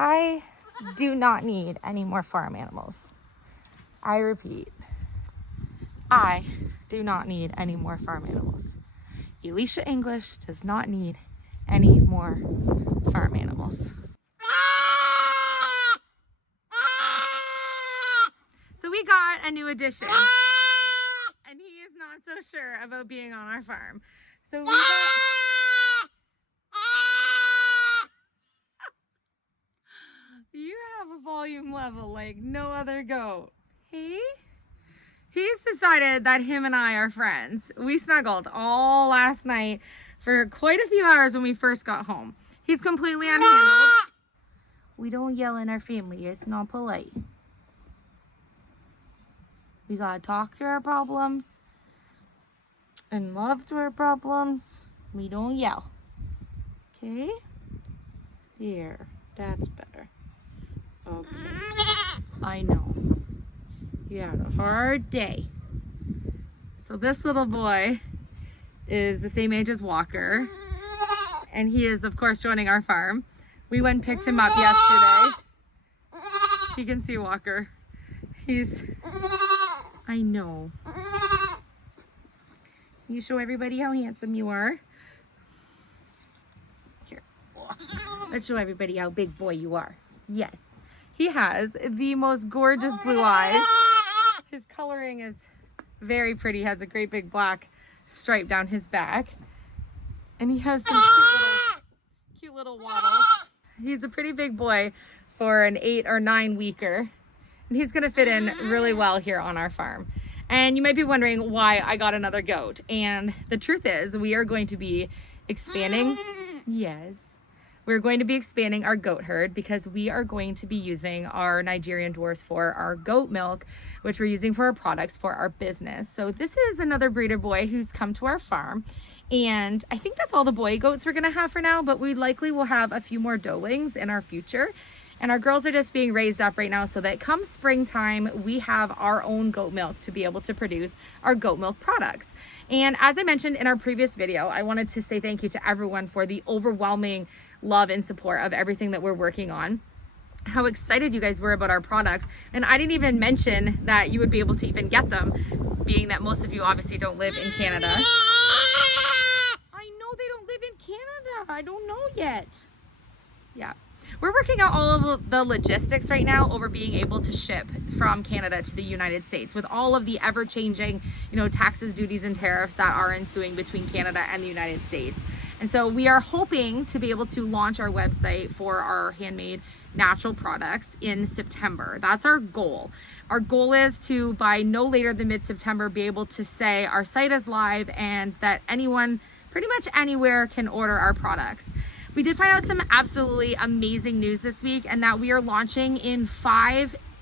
I do not need any more farm animals. I repeat, I do not need any more farm animals. Elysia English does not need any more farm animals. So we got a new addition, and he is not so sure about being on our farm. So we got... You have a volume level like no other goat. He's decided that him and I are friends. We snuggled all last night for quite a few hours when we first got home. He's completely unhandled. We don't yell in our family. It's not polite. We gotta talk through our problems and love through our problems. We don't yell. Okay? There. That's better. Okay. I know. You had a hard day. So this little boy is the same age as Walker, and he is of course joining our farm. We went and picked him up yesterday. You can see Walker. I know. You show everybody how handsome you are. Here. Let's show everybody how big boy you are. Yes. He has the most gorgeous blue eyes. His coloring is very pretty. He has a great big black stripe down his back. And he has some cute little waddles. He's a pretty big boy for an 8 or 9 weeker. And he's gonna fit in really well here on our farm. And you might be wondering why I got another goat. And the truth is we are going to be expanding. Yes. We're going to be expanding our goat herd because we are going to be using our Nigerian dwarfs for our goat milk, which we're using for our products for our business. So this is another breeder boy who's come to our farm. And I think that's all the boy goats we're gonna have for now, but we likely will have a few more doelings in our future. And our girls are just being raised up right now so that come springtime, we have our own goat milk to be able to produce our goat milk products. And as I mentioned in our previous video, I wanted to say thank you to everyone for the overwhelming love and support of everything that we're working on. How excited you guys were about our products. And I didn't even mention that you would be able to even get them, being that most of you obviously don't live in Canada. I know they don't live in Canada. I don't know yet. Yeah. We're working out all of the logistics right now over being able to ship from Canada to the United States with all of the ever-changing, taxes, duties, and tariffs that are ensuing between Canada and the United States. And so we are hoping to be able to launch our website for our handmade natural products in September. That's our goal. Our goal is to, by no later than mid-September, be able to say our site is live and that anyone, pretty much anywhere, can order our products. We did find out some absolutely amazing news this week, and that we are launching in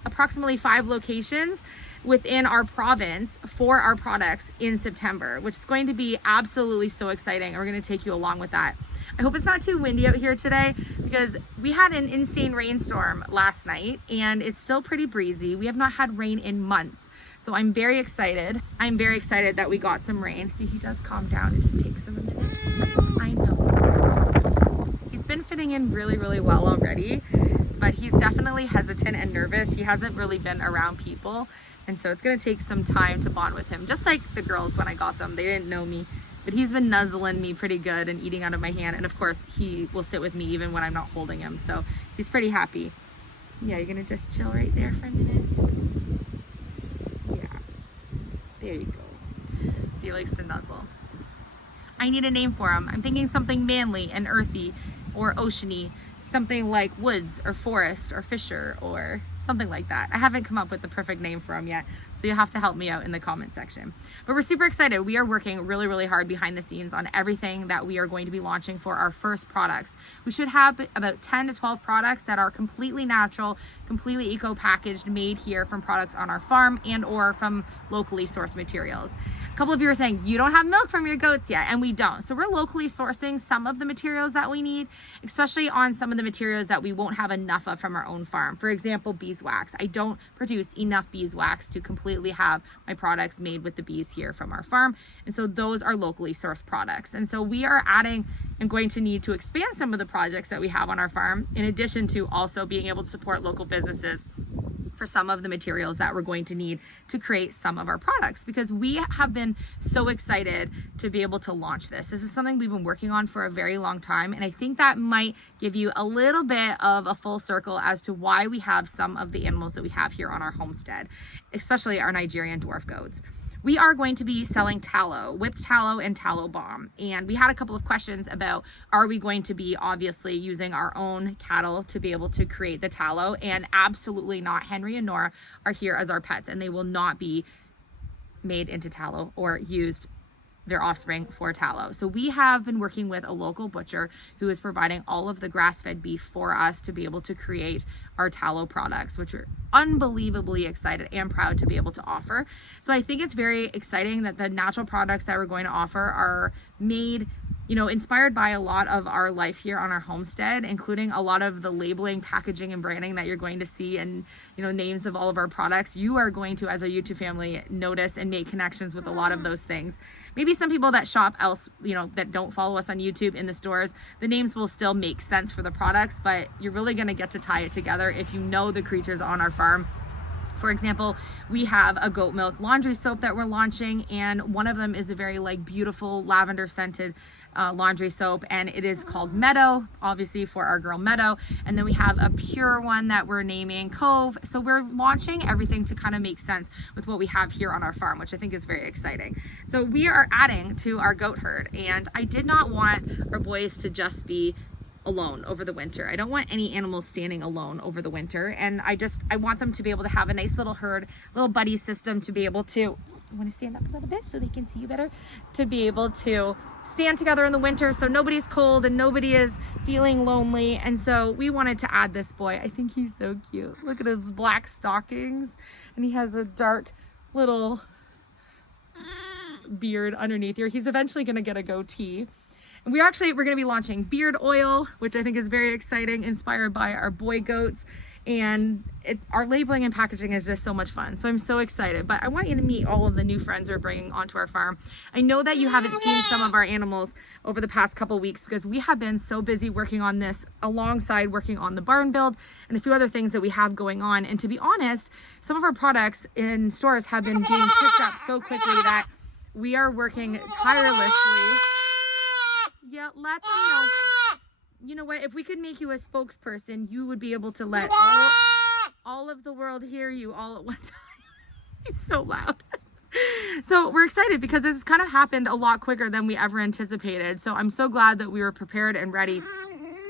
approximately 5 locations within our province for our products in September, which is going to be absolutely so exciting. And we're going to take you along with that. I hope it's not too windy out here today because we had an insane rainstorm last night and it's still pretty breezy. We have not had rain in months. So I'm very excited. I'm very excited that we got some rain. See, he does calm down. It just takes him a minute. I know. He's been fitting in really, really well already, but he's definitely hesitant and nervous. He hasn't really been around people. And so it's gonna take some time to bond with him. Just like the girls when I got them, they didn't know me, but he's been nuzzling me pretty good and eating out of my hand. And of course he will sit with me even when I'm not holding him. So he's pretty happy. Yeah, you're gonna just chill right there for a minute. Yeah, there you go. So he likes to nuzzle. I need a name for him. I'm thinking something manly and earthy or oceany, something like woods or forest or fisher or something like that. I haven't come up with the perfect name for him yet, so you'll have to help me out in the comment section. But we're super excited. We are working really, really hard behind the scenes on everything that we are going to be launching for our first products. We should have about 10 to 12 products that are completely natural, completely eco-packaged, made here from products on our farm and or from locally sourced materials. A couple of you are saying you don't have milk from your goats yet, and we don't. So we're locally sourcing some of the materials that we need, especially on some of the materials that we won't have enough of from our own farm. For example, beeswax. I don't produce enough beeswax to completely have my products made with the bees here from our farm. And so those are locally sourced products. And so we are adding and going to need to expand some of the projects that we have on our farm, in addition to also being able to support local businesses for some of the materials that we're going to need to create some of our products, because we have been so excited to be able to launch this. This is something we've been working on for a very long time, and I think that might give you a little bit of a full circle as to why we have some of the animals that we have here on our homestead, especially our Nigerian dwarf goats. We are going to be selling tallow, whipped tallow and tallow balm. And we had a couple of questions about, are we going to be obviously using our own cattle to be able to create the tallow? And absolutely not. Henry and Nora are here as our pets, and they will not be made into tallow or used their offspring for tallow. So we have been working with a local butcher who is providing all of the grass-fed beef for us to be able to create our tallow products, which we're unbelievably excited and proud to be able to offer. So I think it's very exciting that the natural products that we're going to offer are made, inspired by a lot of our life here on our homestead, including a lot of the labeling, packaging, and branding that you're going to see, and names of all of our products. You are going to, as our YouTube family, notice and make connections with a lot of those things. Maybe some people that shop else, that don't follow us on YouTube in the stores, the names will still make sense for the products, but you're really going to get to tie it together if you know the creatures on our farm. For example, we have a goat milk laundry soap that we're launching, and one of them is a very beautiful lavender scented laundry soap, and it is called Meadow, obviously for our girl Meadow. And then we have a pure one that we're naming Cove. So we're launching everything to kind of make sense with what we have here on our farm, which I think is very exciting. So we are adding to our goat herd, and I did not want our boys to just be alone over the winter. I don't want any animals standing alone over the winter, and I want them to be able to have a nice little herd, little buddy system to be able to, you want to stand up a little bit so they can see you better, to be able to stand together in the winter so nobody's cold and nobody is feeling lonely. And so we wanted to add this boy. I think he's so cute. Look at his black stockings, and he has a dark little beard underneath here. He's eventually going to get a goatee. And we're going to be launching beard oil, which I think is very exciting, inspired by our boy goats. And our labeling and packaging is just so much fun. So I'm so excited. But I want you to meet all of the new friends we're bringing onto our farm. I know that you haven't seen some of our animals over the past couple weeks because we have been so busy working on this alongside working on the barn build and a few other things that we have going on. And to be honest, some of our products in stores have been being picked up so quickly that we are working tirelessly. Yeah, let them know. You know what? If we could make you a spokesperson, you would be able to let all of the world hear you all at one time. He's so loud. So we're excited because this has kind of happened a lot quicker than we ever anticipated. So I'm so glad that we were prepared and ready.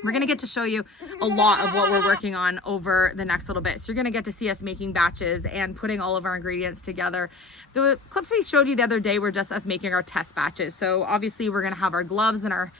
We're going to get to show you a lot of what we're working on over the next little bit. So you're going to get to see us making batches and putting all of our ingredients together. The clips we showed you the other day were just us making our test batches. So obviously we're going to have our gloves and our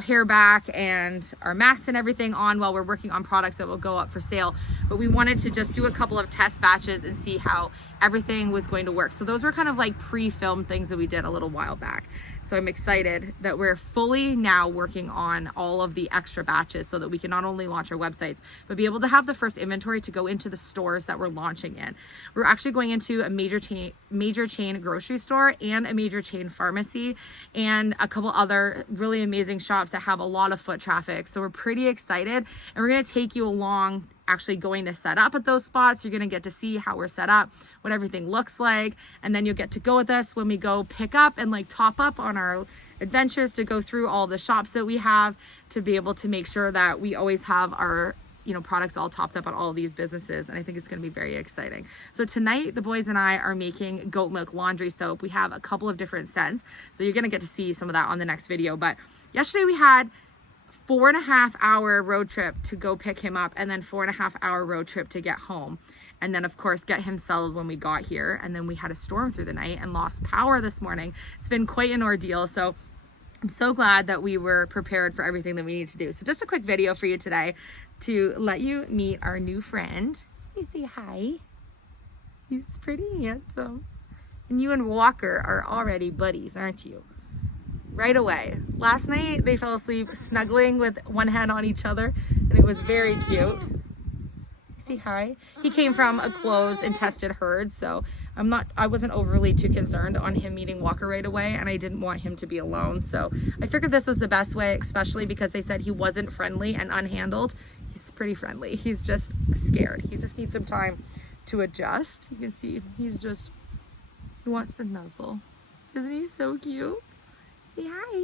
hair back and our masks and everything on while we're working on products that will go up for sale. But we wanted to just do a couple of test batches and see how everything was going to work. So those were kind of like pre-filmed things that we did a little while back. So I'm excited that we're fully now working on all of the extra batches so that we can not only launch our websites, but be able to have the first inventory to go into the stores that we're launching in. We're actually going into a major chain grocery store and a major chain pharmacy and a couple other really amazing shops that have a lot of foot traffic. So we're pretty excited, and we're going to take you along actually going to set up at those spots. You're going to get to see how we're set up, what everything looks like, and then you'll get to go with us when we go pick up and top up on our adventures to go through all the shops that we have to be able to make sure that we always have our products all topped up at all of these businesses. And I think it's going to be very exciting. So tonight, the boys and I are making goat milk laundry soap. We have a couple of different scents, so you're going to get to see some of that on the next video. But yesterday we had 4.5 hour road trip to go pick him up, and then 4.5 hour road trip to get home, and then of course get him settled when we got here. And then we had a storm through the night and lost power this morning. It's been quite an ordeal. So I'm so glad that we were prepared for everything that we need to do. So just a quick video for you today to let you meet our new friend. You say hi. He's pretty handsome. And you and Walker are already buddies, aren't you? Right away. Last night they fell asleep snuggling with one head on each other, and it was very cute. Say hi. He came from a closed and tested herd, so I wasn't overly too concerned on him meeting Walker right away, and I didn't want him to be alone. So I figured this was the best way, especially because they said he wasn't friendly and unhandled. He's pretty friendly. He's just scared. He just needs some time to adjust. You can see he wants to nuzzle. Isn't he so cute? Say hi.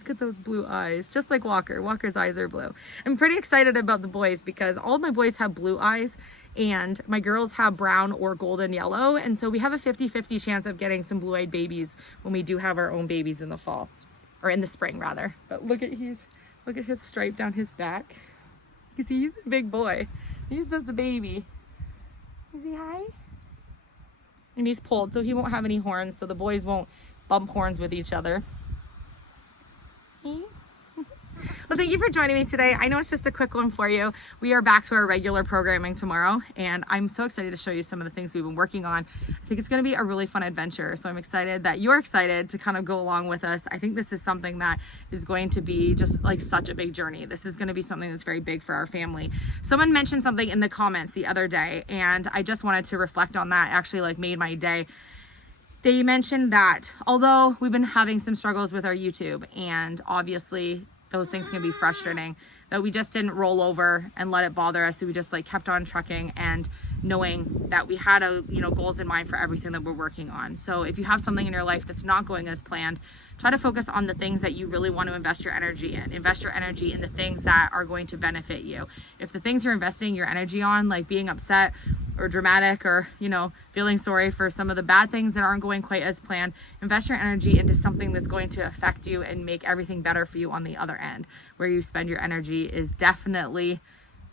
Look at those blue eyes, just like Walker. Walker's eyes are blue. I'm pretty excited about the boys because all of my boys have blue eyes and my girls have brown or golden yellow. And so we have a 50-50 chance of getting some blue-eyed babies when we do have our own babies in the fall, or in the spring rather. But look at his stripe down his back. You see, he's a big boy. He's just a baby. Is he hi? And he's pulled, so he won't have any horns, so the boys won't bump horns with each other. Well, thank you for joining me today. I know it's just a quick one for you. We are back to our regular programming tomorrow, and I'm so excited to show you some of the things we've been working on. I think it's going to be a really fun adventure, so I'm excited that you're excited to kind of go along with us. I think this is something that is going to be just like such a big journey. This is going to be something that's very big for our family. Someone mentioned something in the comments the other day, and I just wanted to reflect on that. Actually, like, made my day. They mentioned that although we've been having some struggles with our YouTube, and obviously those things can be frustrating, that we just didn't roll over and let it bother us. So we just like kept on trucking and knowing that we had goals in mind for everything that we're working on. So if you have something in your life that's not going as planned, try to focus on the things that you really want to invest your energy in. Invest your energy in the things that are going to benefit you. If the things you're investing your energy on, like being upset or dramatic or, feeling sorry for some of the bad things that aren't going quite as planned, invest your energy into something that's going to affect you and make everything better for you on the other end. Where you spend your energy is definitely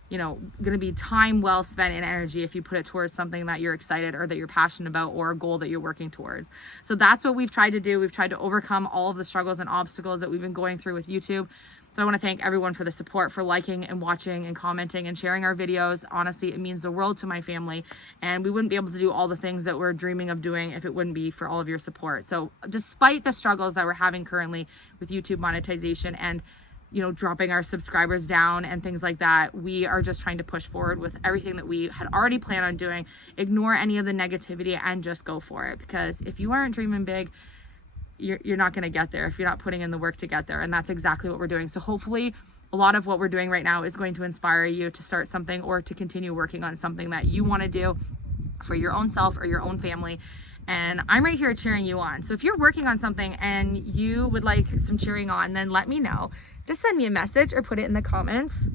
going to be time well spent in energy if you put it towards something that you're excited or that you're passionate about or a goal that you're working towards. So that's what we've tried to do. We've tried to overcome all of the struggles and obstacles that we've been going through with YouTube. So I want to thank everyone for the support, for liking and watching and commenting and sharing our videos. Honestly, it means the world to my family, and we wouldn't be able to do all the things that we're dreaming of doing if it wouldn't be for all of your support. So despite the struggles that we're having currently with YouTube monetization and dropping our subscribers down and things like that, we are just trying to push forward with everything that we had already planned on doing. Ignore any of the negativity and just go for it, because if you aren't dreaming big, you're not going to get there if you're not putting in the work to get there. And that's exactly what we're doing. So hopefully a lot of what we're doing right now is going to inspire you to start something or to continue working on something that you want to do for your own self or your own family. And I'm right here cheering you on. So if you're working on something and you would like some cheering on, then let me know. Just send me a message or put it in the comments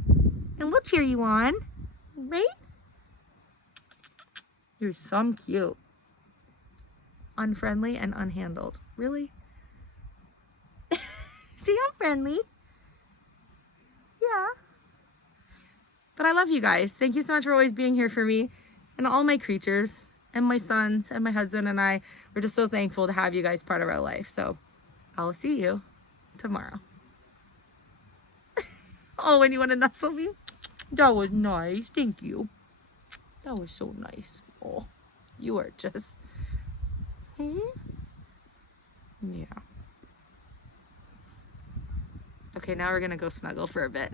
and we'll cheer you on, right? You're so cute. Unfriendly and unhandled. Really? See, I'm friendly. Yeah. But I love you guys. Thank you so much for always being here for me and all my creatures and my sons and my husband and I. We're just so thankful to have you guys part of our life. So I'll see you tomorrow. Oh, and you want to nuzzle me? That was nice. Thank you. That was so nice. Oh, you are just... Yeah. Okay, now we're gonna go snuggle for a bit.